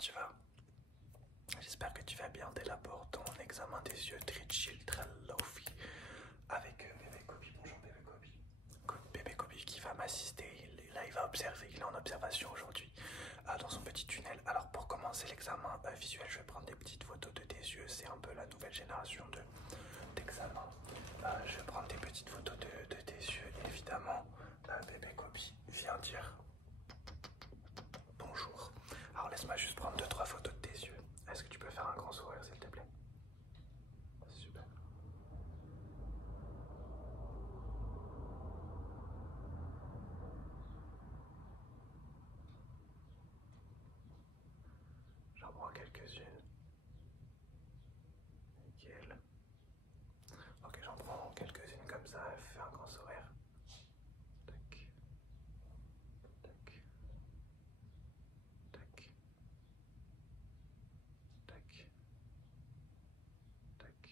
tu vas? J'espère que tu vas bien. T'élabores ton examen des yeux très chill, très lofi avec bébé Kobe. Bonjour bébé Kobe. Bébé Kobe qui va m'assister. Là, il va observer. Il est en observation aujourd'hui dans son petit tunnel. Alors, pour commencer l'examen visuel, je vais prendre des petites photos de tes yeux. C'est un peu la nouvelle génération d'examen. Je vais prendre des petites photos de tes yeux. Évidemment, bébé Kobe vient dire bonjour. Alors, laisse-moi juste prendre 2-3 photos de tes yeux. Est-ce que tu peux faire un grand sourire, s'il te plaît? Super. J'en prends quelques-unes. Nickel. Ok, j'en prends quelques-unes comme ça. Fais un grand sourire. Tac. Tac. Tac. Tac. Tac.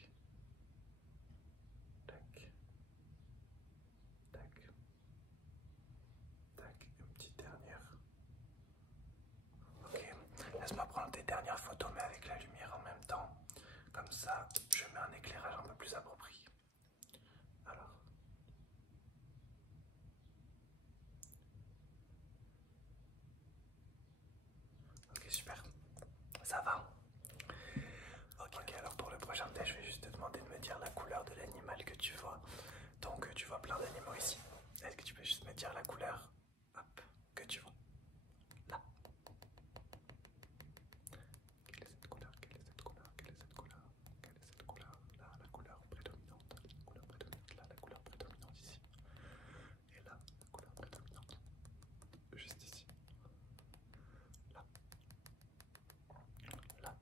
Tac. Tac. Tac. Une petite dernière. Ok, laisse-moi prendre tes dernières photos mais avec la lumière en même temps. Comme ça, je mets un éclairage un peu plus approprié. Alors. Ok, super. Ça va. Ok, alors pour le prochain test, je vais juste te demander de me dire la couleur de l'animal que tu vois. Donc tu vois plein d'animaux ici. Est-ce que tu peux juste me dire la couleur, hop, que tu vois? Là. Quelle est cette couleur? Quelle est cette couleur? Quelle est cette couleur? Quelle est cette couleur? Là, la couleur prédominante. La couleur prédominante. Là, la couleur prédominante ici. Et là, la couleur prédominante. Juste ici. Là. Là.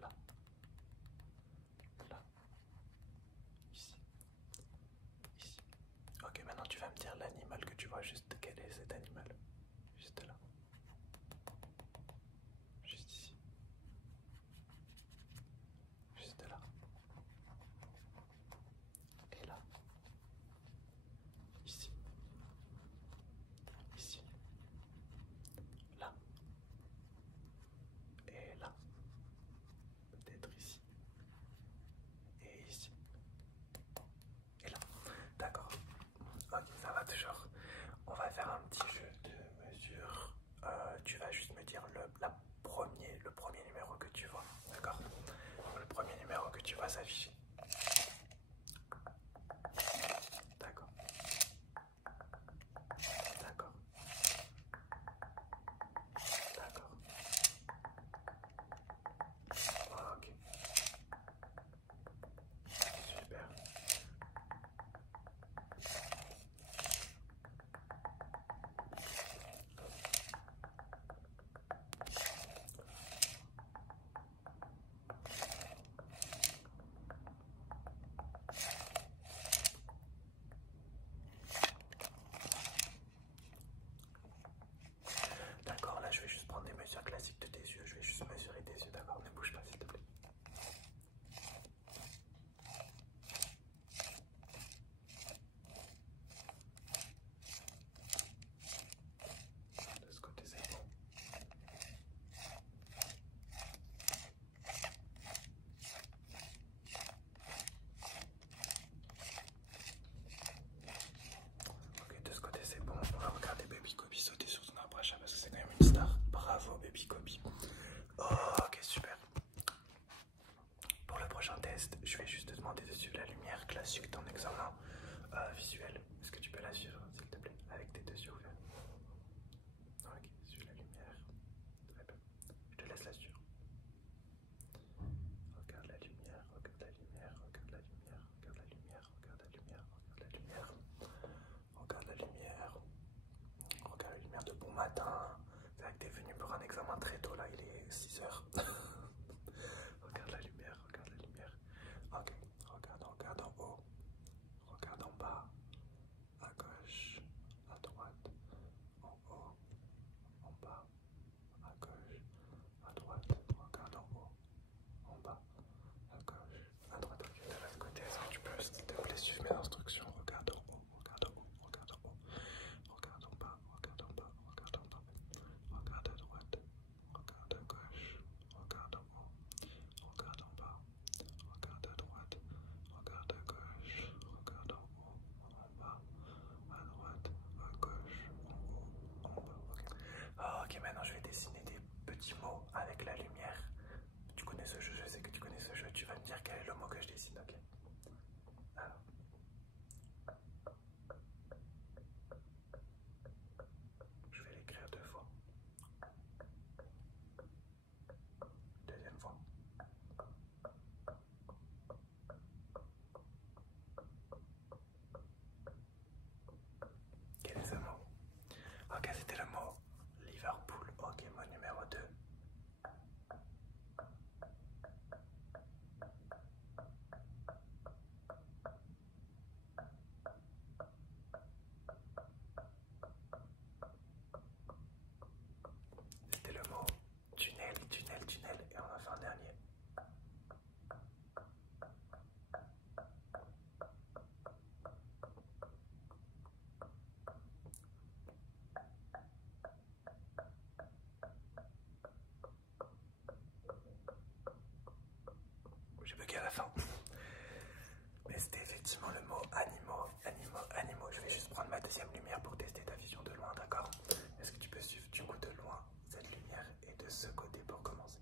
Là. Là. Ici. Ici. Ok, maintenant tu vas me dire l'animal que tu vois. Juste quel est cet animal? Juste là. Juste ici. Juste là. Et là. Ici. Ici. Là. Et là. Peut-être ici. Et ici. Et là. D'accord. Ok, ça va toujours. On va faire un petit jeu de mesure. Tu vas juste me dire le premier numéro que tu vois. D'accord? Le premier numéro que tu vois s'afficher. D'accord. D'accord. D'accord. Ok. Super. D'accord, là je vais juste prendre des mesures classiques de tes yeux. Je vais juste mesurer tes yeux, d'accord? Ne bouge pas s'il te plaît. De ce côté c'est bon. Ok, de ce côté c'est bon. On va regarder Baby Kobe sauter sur ton arbre à chat parce que c'est quand même une star. Bravo Baby Kobe. Oh, ok, super. Pour le prochain test, je vais juste te demander de suivre la lumière classique de ton examen visuel. Est-ce que tu peux la suivre, s'il te plaît, avec tes deux yeux ouverts? Ok, suis la lumière. Très bien. Je te laisse la suivre. Regarde la lumière, regarde la lumière, regarde la lumière, regarde la lumière, regarde la lumière, regarde la lumière. Regarde la lumière. Regarde la lumière de bon matin. C'est vrai que t'es venu pour un examen très tôt là, il est 6 heures. Regarde la lumière, regarde la lumière. Ok, regarde en haut. Regarde en bas. À gauche, à droite, en haut, en bas, à gauche, à droite, regarde en haut, en bas, à gauche, à droite, ok, de l'autre côté, est-ce que tu peux s'il te plaît suivre mes instructions? Regarde en haut, regarde en haut, regarde en haut, regarde en bas, regarde en bas, regarde en bas, regarde à droite, dire quel est le mot que je dessine, ok? Alors. Je vais l'écrire 2 fois. Deuxième fois. Quel est ce mot? Ok, c'était le mot Liverpool. Ok, mot numéro 2. C'était le mot tunnel, tunnel, tunnel. Et on va faire un dernier. J'ai bugué à la fin. Mais c'était effectivement le mot animaux, animaux, animaux. Je vais juste prendre ma deuxième lumière pour tester ta vision de loin, d'accord? Est-ce que tu peux suivre du coup de loin cette lumière et de ce côté pour commencer?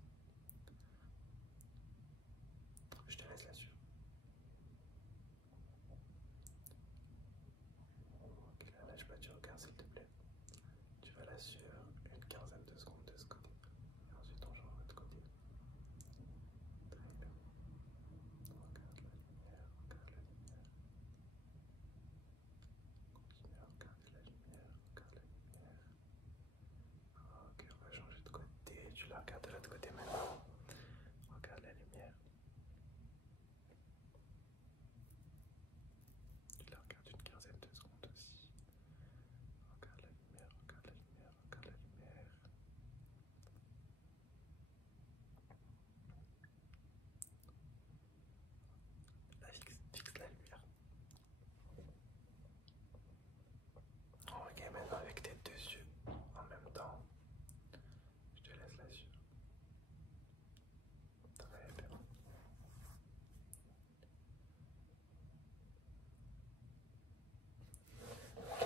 Je te laisse là-dessus. Ok, là, lâche pas du regard s'il te plaît. Tu vas là sur une quinzaine de secondes de ce côté. Et ensuite on change de l'autre côté. Très bien. Regarde la lumière, regarde la lumière. Continue à regarder la lumière, regarde la lumière. Ok, on va changer de côté. Tu la regardes de l'autre côté maintenant. Regarde la lumière. Tu la regardes une quinzaine de secondes aussi. Regarde la lumière, regarde la lumière, regarde la lumière. Là, fixe la lumière. Ok, maintenant avec tes deux yeux en même temps, je te laisse là-dessus. Très bien.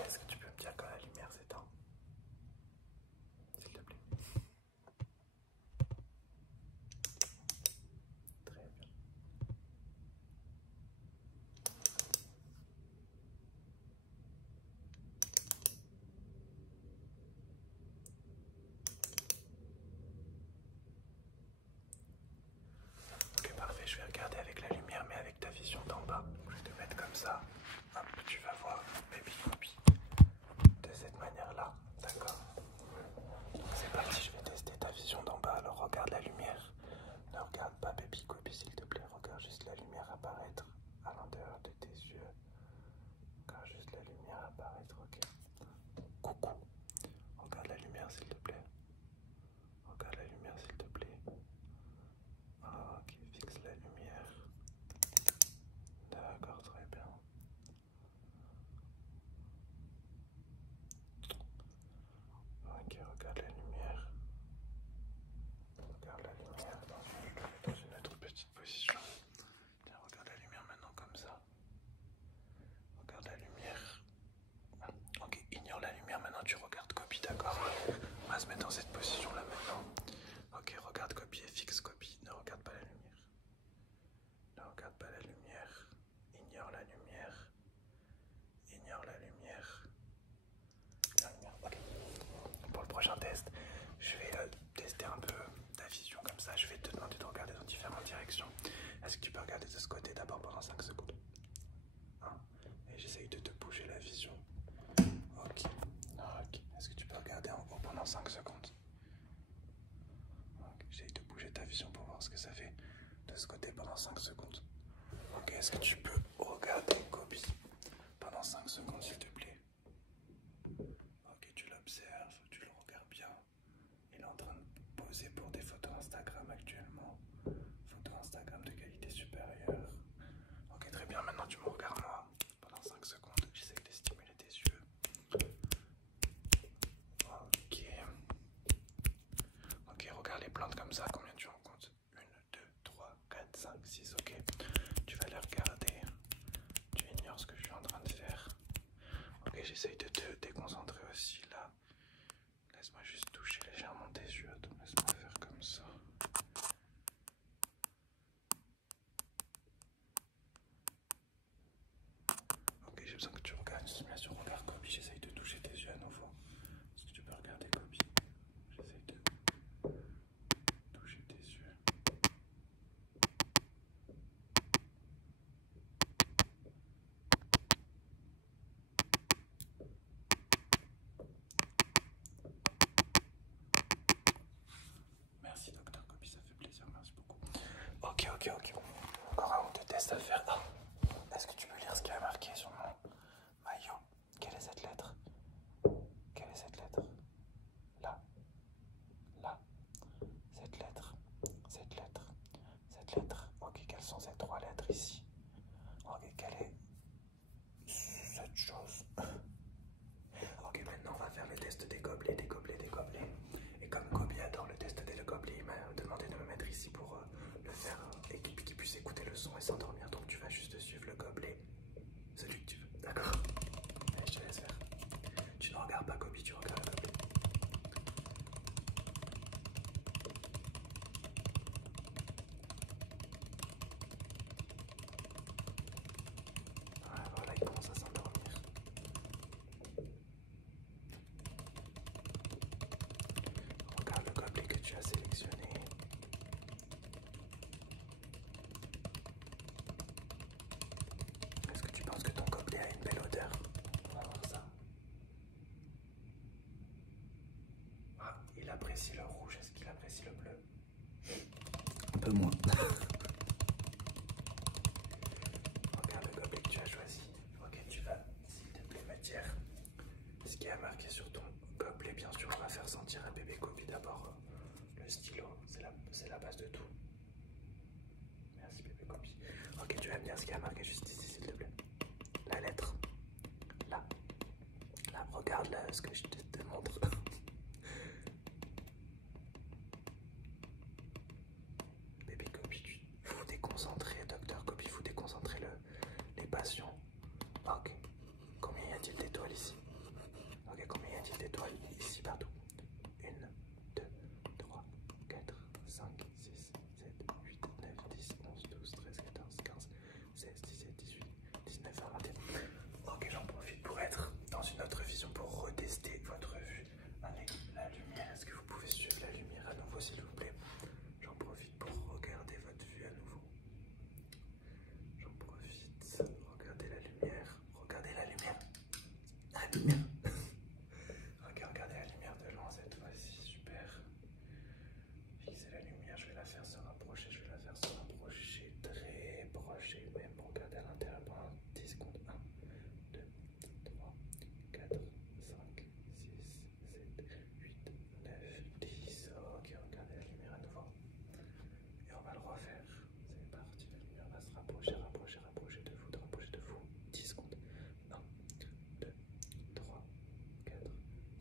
Est-ce que tu peux me dire quand la lumière s'éteint? S'il te plaît. Très bien. Ok, parfait. Je vais regarder avec la lumière, mais avec ta vision d'en bas. Je vais te mettre comme ça. Hop, tu vas voir Baby Copy de cette manière-là. D'accord? C'est parti, je vais tester ta vision d'en bas. Alors regarde la lumière. Ne regarde pas Baby Copy, s'il te plaît. Regarde juste la lumière apparaître à l'intérieur de tes yeux. Regarde juste la lumière apparaître, ok? Coucou. Regarde la lumière, s'il te plaît. Regarde la lumière, s'il te plaît. Ok, fixe la lumière. D'accord, très bien. Ok, regarde la lumière. Regarde la lumière. Dans une autre petite position. Tiens, regarde la lumière maintenant comme ça. Regarde la lumière. Ok, ignore la lumière maintenant, tu regardes copie, d'accord? On va se mettre dans cette position-là maintenant. Ok, regarde copie et fixe copie. Ne regarde pas la lumière. Ne regarde pas la lumière. Ignore la lumière. Ignore la lumière. La lumière. Ok. Pour le prochain test, je vais tester un peu ta vision comme ça. Je vais te demander de regarder dans différentes directions. Est-ce que tu peux regarder de ce côté d'abord pendant 5 secondes? Et j'essaye de te bouger la vision. Ok. Ok. Est-ce que tu peux regarder en haut pendant 5 secondes? Ok. J'essaye de bouger ta vision pour voir ce que ça fait de ce côté pendant 5 secondes. Ok. Est-ce que tu peux regarder copie pendant 5 secondes, s'il te plaît? Ok. Tu l'observes, tu le regardes bien. Il est en train de poser pour des photos Instagram actuellement. Photos Instagram de qualité supérieure. Ok, très bien. Maintenant, tu me regardes moi pendant 5 secondes. J'essaie de stimuler tes yeux. Ok. Ok, regarde les plantes comme ça. Combien tu en comptes? 1, 2, 3, 4, 5, 6. Ok. Tu vas les regarder. Tu ignores ce que je suis en train de faire. Ok, j'essaye de te déconcentrer aussi là. Laisse-moi juste toucher légèrement tes yeux. Attends, laisse-moi faire comme ça. ok. Encore un ou deux tests à faire. Ah. Est-ce que tu peux lire ce qui a marqué sur mon maillot? Quelle est cette lettre? Quelle est cette lettre? Là. Là. Cette lettre. Cette lettre. Cette lettre. Ok, quelles sont ces trois lettres ici? Ok, quelle est cette chose? Ok, maintenant on va faire le test des gobelets, des gobelets, des gobelets. Et comme Kobe adore le test des gobelets, il m'a demandé de me mettre ici pour le faire et qu'il puisse écouter le son et s'endormir. Donc tu vas juste suivre le gobelet, celui que tu veux, d'accord? Allez, je te laisse faire. Tu ne regardes pas Kobe, tu regardes le gobelet. Ah, voilà, il commence à s'endormir. Regarde le gobelet que tu as sélectionné. Est-ce que tu penses que ton gobelet a une belle odeur? On va voir ça. Ah, il apprécie le rouge. Est-ce qu'il apprécie le bleu? Un peu moins. Regarde le gobelet que tu as choisi. Ok, tu vas, s'il te plaît, me dire ce qui est marqué sur ton gobelet. Bien sûr, on va faire sentir à bébé Kobe d'abord le stylo. C'est la base de tout. Merci bébé Kobe. Ok, tu vas me dire ce qui a marqué juste ici, s'il te plaît. La lettre. Là. Là, regarde là ce que je te montre. Bébé Kobe, faut déconcentrer, docteur Kobe, faut déconcentrer les patients. Ok. Combien y a-t-il d'étoiles ici? Ok, combien y a-t-il d'étoiles ici partout? 1, 2, 3, 4, 5, 6, 7, 8, 9, 10, 11, 12, 13, 14, 15, 16, 17, 18, 19, 20, 21. Ok, j'en profite pour être dans une autre vision pour retester votre vue avec la lumière. Est-ce que vous pouvez suivre la lumière à nouveau, s'il vous plaît? J'en profite pour regarder votre vue à nouveau. J'en profite. Regardez la lumière. Regardez la lumière. La lumière. Ok, regardez la lumière de loin cette fois-ci. Super. Fixez la lumière. Je vais la faire se rapprocher. Je vais la faire se rapprocher. Très proche. Et même regardez à l'intérieur pendant 10 secondes. 1, 2, 3, 4, 5, 6, 7, 8, 9, 10. Ok, regardez la lumière à nouveau. Et on va le refaire. C'est parti, la lumière va se rapprocher, rapprocher de vous, 10 secondes. 1, 2, 3, 4,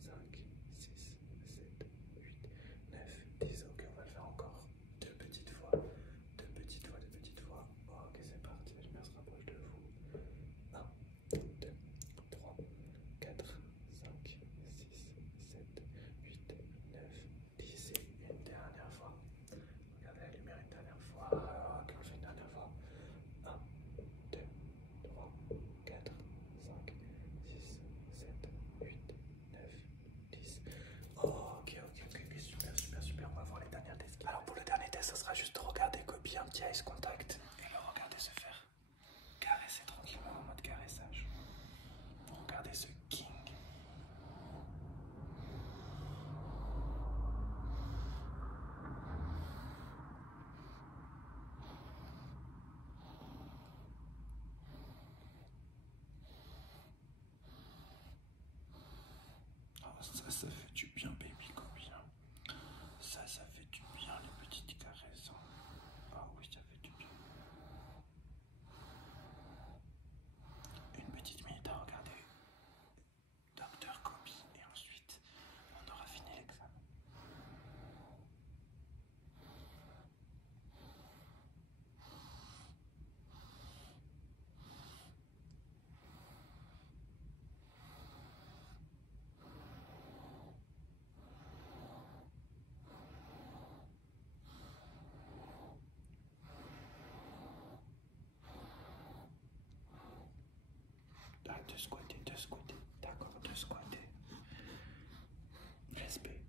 5, 6, 7, 8, 9, 10. Ok, on va le faire encore. Deux petites fois. Deux petites fois, deux petites fois. Ok, c'est parti, la lumière se rapproche de vous. 1, 2, 3, 4, 5, 6, 7, 8, 9, 10. Et une dernière fois. Regardez la lumière une dernière fois. Ok, on le fait une dernière fois. 1, 2, 3, 4, 5, 6, 7, 8, 9, 10. Ok, super. On va voir les derniers tests. Alors pour le dernier test, ça sera juste de regarder Kobe un petit ice contact et le regarder se faire caresser tranquillement en mode caressage. Regardez ce king. Oh, ça fait du bien, baby Kobe. Ça fait du bien, les petites caresses. Ah oui, ça fait du bien. Une petite minute à regarder Docteur Kobe et ensuite on aura fini l'examen. Ah, de squatter. D'accord, de squatter. Respect.